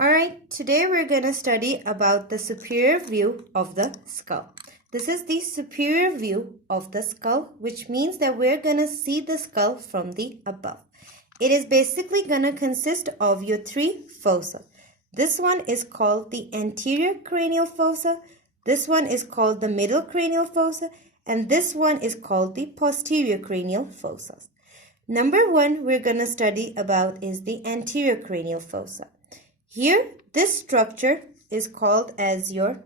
Alright, today we're going to study about the superior view of the skull. This is the superior view of the skull, which means that we're going to see the skull from the above. It is basically going to consist of your three fossa. This one is called the anterior cranial fossa, this one is called the middle cranial fossa, and this one is called the posterior cranial fossas. Number one we're going to study about is the anterior cranial fossa. Here, this structure is called as your,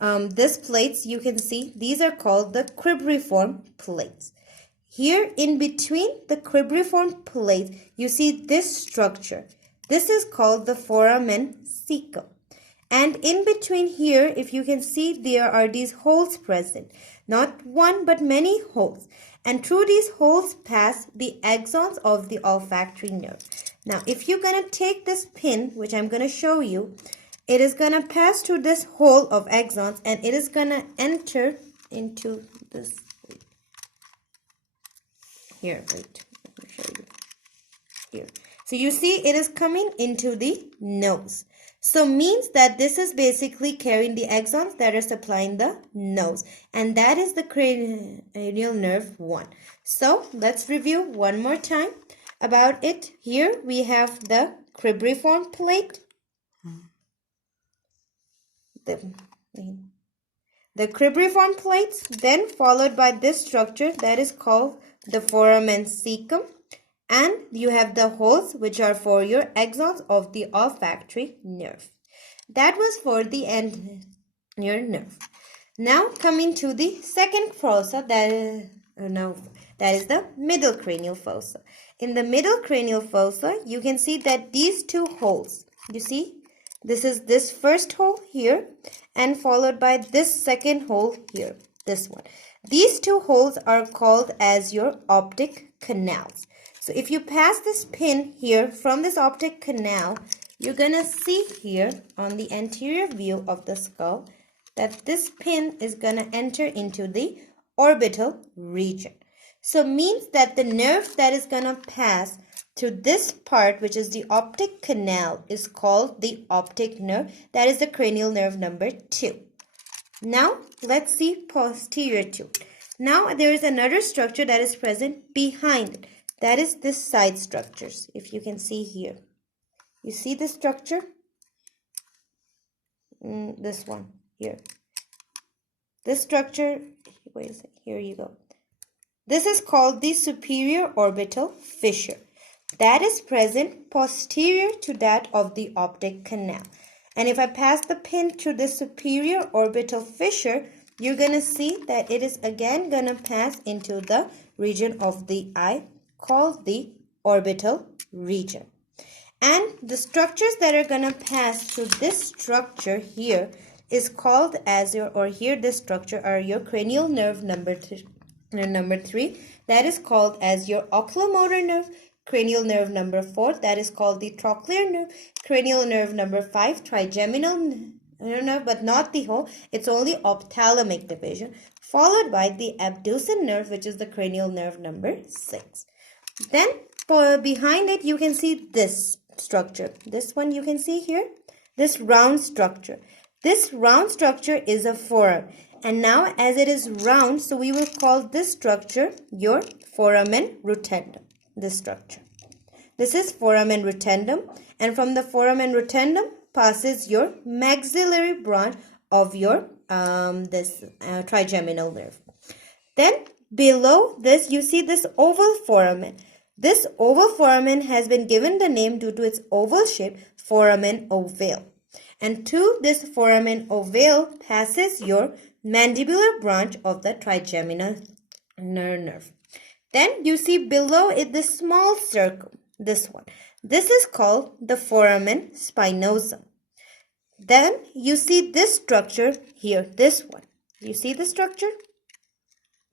this plates, you can see, these are called the cribriform plates. Here, in between the cribriform plates, you see this structure. This is called the foramen cecum. And in between here, if you can see, there are these holes present. Not one, but many holes. And through these holes pass the axons of the olfactory nerve. Now, if you're going to take this pin, which I'm going to show you, it is going to pass through this hole of axons and it is going to enter into this. Here, wait, let me show you. Here. So you see it is coming into the nose. So means that this is basically carrying the axons that are supplying the nose. And that is the cranial nerve 1. So let's review one more time about it. Here we have the cribriform plate. The cribriform plates, then followed by this structure that is called the foramen cecum. And you have the holes which are for your axons of the olfactory nerve. That was for the anterior nerve. Now coming to the second fossa, that is the middle cranial fossa. In the middle cranial fossa, you can see that these two holes, you see, this is this first hole here and followed by this second hole here, this one. These two holes are called as your optic canals. So if you pass this pin here from this optic canal, you're going to see here on the anterior view of the skull that this pin is going to enter into the orbital region. So means that the nerve that is going to pass through this part, which is the optic canal, is called the optic nerve. That is the cranial nerve number 2. Now let's see posterior to. Now there is another structure that is present behind it. That is this side structures, if you can see here. You see this structure? This one here. This structure, wait a second, here you go. This is called the superior orbital fissure. That is present posterior to that of the optic canal. And if I pass the pin through the superior orbital fissure, you're going to see that it is again going to pass into the region of the eye, called the orbital region. And the structures that are going to pass through this structure here is called as your, or here this structure are your cranial nerve number 3. That is called as your oculomotor nerve, cranial nerve number 4, that is called the trochlear nerve, cranial nerve number 5, trigeminal nerve, but not the whole, it's only ophthalmic division, followed by the abducens nerve, which is the cranial nerve number 6. Then behind it you can see this structure. This one you can see here. This round structure. This round structure is a foramen. And now as it is round, so we will call this structure your foramen rotundum. This structure. This is foramen rotundum. And from the foramen rotundum passes your maxillary branch of your trigeminal nerve. Then below this, you see this oval foramen. This oval foramen has been given the name due to its oval shape, foramen ovale. And to this foramen ovale passes your mandibular branch of the trigeminal nerve. Then you see below it this small circle, this one. This is called the foramen spinosum. Then you see this structure here, this one. You see the structure?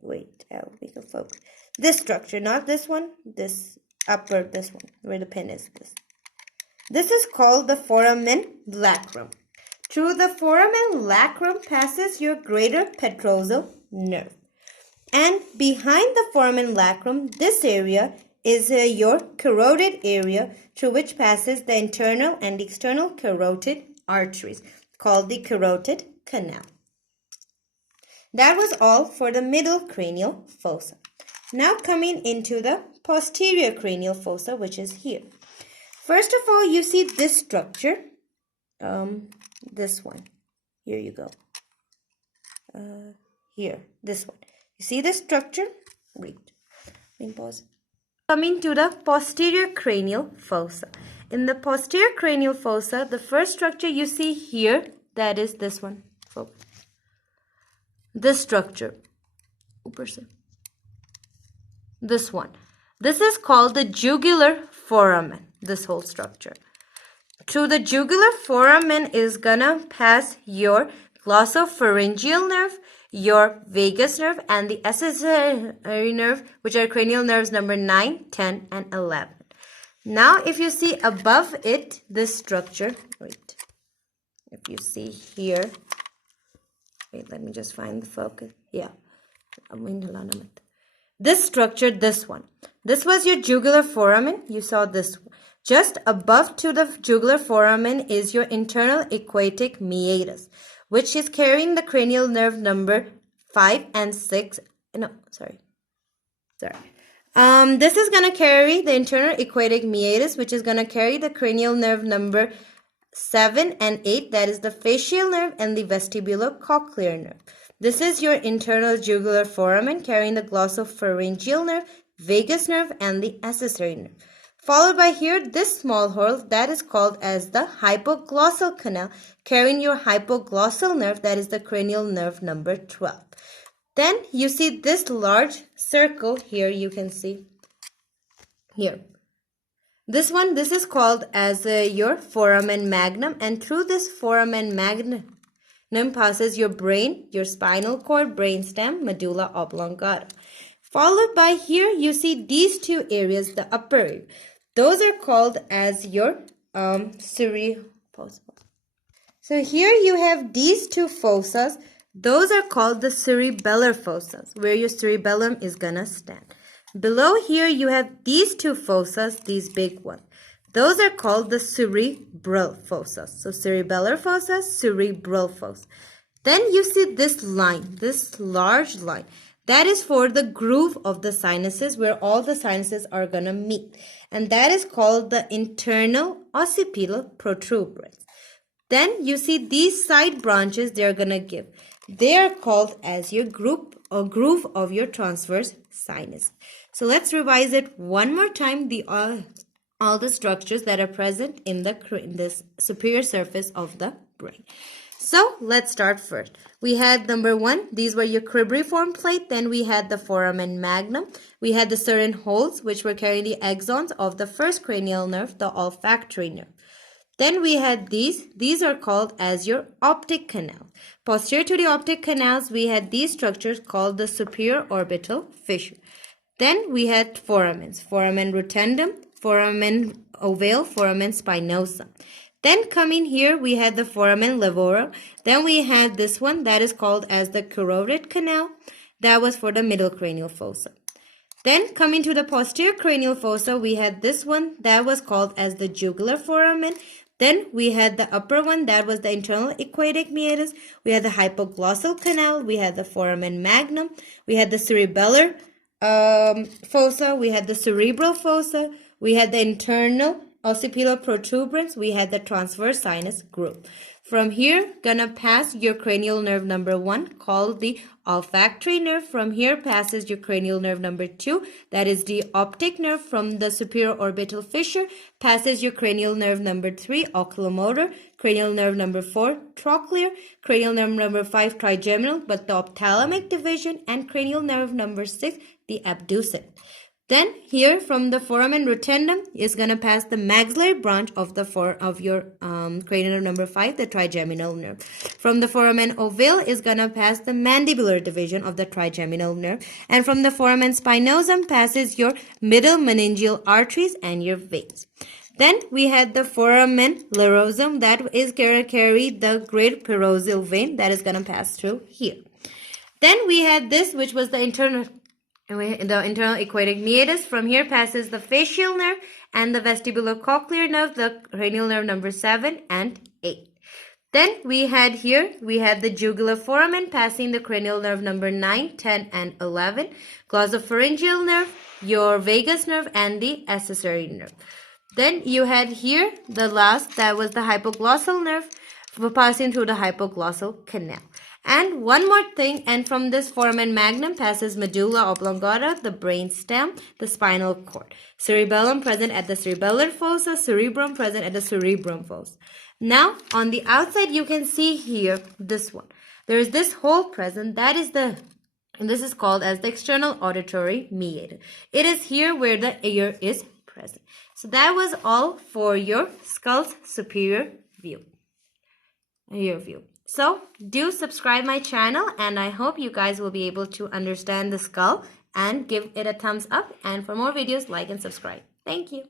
Wait, I'll make a focus. This structure, not this one, this upper, this one, where the pin is. This is called the foramen lacrum. Through the foramen lacrum passes your greater petrosal nerve. And behind the foramen lacrum, this area is your carotid area through which passes the internal and external carotid arteries, called the carotid canal. That was all for the middle cranial fossa. Now coming into the posterior cranial fossa, which is here. First of all, you see this structure, this one. Here you go. Here, this one. You see this structure? Wait, let me pause. Coming to the posterior cranial fossa. In the posterior cranial fossa, the first structure you see here, that is this one. This structure. This one. This is called the jugular foramen, this whole structure. Through the jugular foramen is gonna pass your glossopharyngeal nerve, your vagus nerve, and the accessory nerve, which are cranial nerves number 9, 10, and 11. Now, if you see above it, this structure, wait, if you see here, wait, let me just find the focus. Yeah. This structure, this one. This was your jugular foramen. You saw this one. Just above to the jugular foramen is your internal aquatic meatus, which is carrying the cranial nerve number 5 and 6. No, sorry. This is going to carry the internal aquatic meatus, which is going to carry the cranial nerve number 7 and 8. That is the facial nerve and the vestibulocochlear nerve. This is your internal jugular foramen carrying the glossopharyngeal nerve, vagus nerve, and the accessory nerve. Followed by here, this small hole that is called as the hypoglossal canal, carrying your hypoglossal nerve, that is the cranial nerve number 12. Then you see this large circle here, you can see here. This one, this is called as your foramen magnum, and through this foramen magnum passes your brain, your spinal cord, brainstem, medulla oblongata. Followed by here, you see these two areas, the upper area. Those are called as your cerebral. So here you have these two fossas. Those are called the cerebellar fossas, where your cerebellum is gonna stand. Below here you have these two fossas, these big ones. Those are called the cerebral fossas. So cerebellar fossas, cerebral fossa. Then you see this line, this large line. That is for the groove of the sinuses, where all the sinuses are going to meet. And that is called the internal occipital protuberance. Then you see these side branches they are going to give. They are called as your group or groove of your transverse sinus. So let's revise it one more time. All the structures that are present in this superior surface of the brain. So let's start first. We had number 1, these were your cribriform plate. Then we had the foramen magnum. We had the certain holes which were carrying the axons of the first cranial nerve, the olfactory nerve. Then we had these are called as your optic canal. Posterior to the optic canals, we had these structures called the superior orbital fissure. Then we had foramens, foramen rotundum, foramen ovale, foramen spinosum. Then coming here, we had the foramen levorum. Then we had this one that is called as the carotid canal. That was for the middle cranial fossa. Then coming to the posterior cranial fossa, we had this one that was called as the jugular foramen. Then we had the upper one that was the internal aquatic meatus. We had the hypoglossal canal. We had the foramen magnum. We had the cerebellar fossa. We had the cerebral fossa. We had the internal occipital protuberance. We had the transverse sinus groove. From here, gonna pass your cranial nerve number 1 called the olfactory nerve. From here passes your cranial nerve number 2, that is the optic nerve. From the superior orbital fissure passes your cranial nerve number 3, oculomotor, cranial nerve number 4, trochlear, cranial nerve number 5, trigeminal, but the ophthalmic division, and cranial nerve number 6, the abducent. Then here from the foramen rotundum is going to pass the maxillary branch of your cranial nerve number 5, the trigeminal nerve. From the foramen ovale is going to pass the mandibular division of the trigeminal nerve. And from the foramen spinosum passes your middle meningeal arteries and your veins. Then we had the foramen larosum that is going to carry the great pyroxyle vein that is going to pass through here. Then we had this, which was the internal the internal aquatic meatus. From here passes the facial nerve and the vestibulocochlear nerve, the cranial nerve number 7 and 8. Then we had the jugular foramen passing the cranial nerve number 9, 10, and 11, glossopharyngeal nerve, your vagus nerve, and the accessory nerve. Then you had here the last, that was the hypoglossal nerve passing through the hypoglossal canal. And one more thing, and from this foramen magnum passes medulla oblongata, the brain stem, the spinal cord. Cerebellum present at the cerebellar fossa, cerebrum present at the cerebrum fossa. Now, on the outside, you can see here this one. There is this hole present, and this is called as the external auditory meatus. It is here where the ear is present. So that was all for your skull's superior view. So do subscribe my channel, and I hope you guys will be able to understand the skull and give it a thumbs up. And for more videos, like and subscribe. Thank you.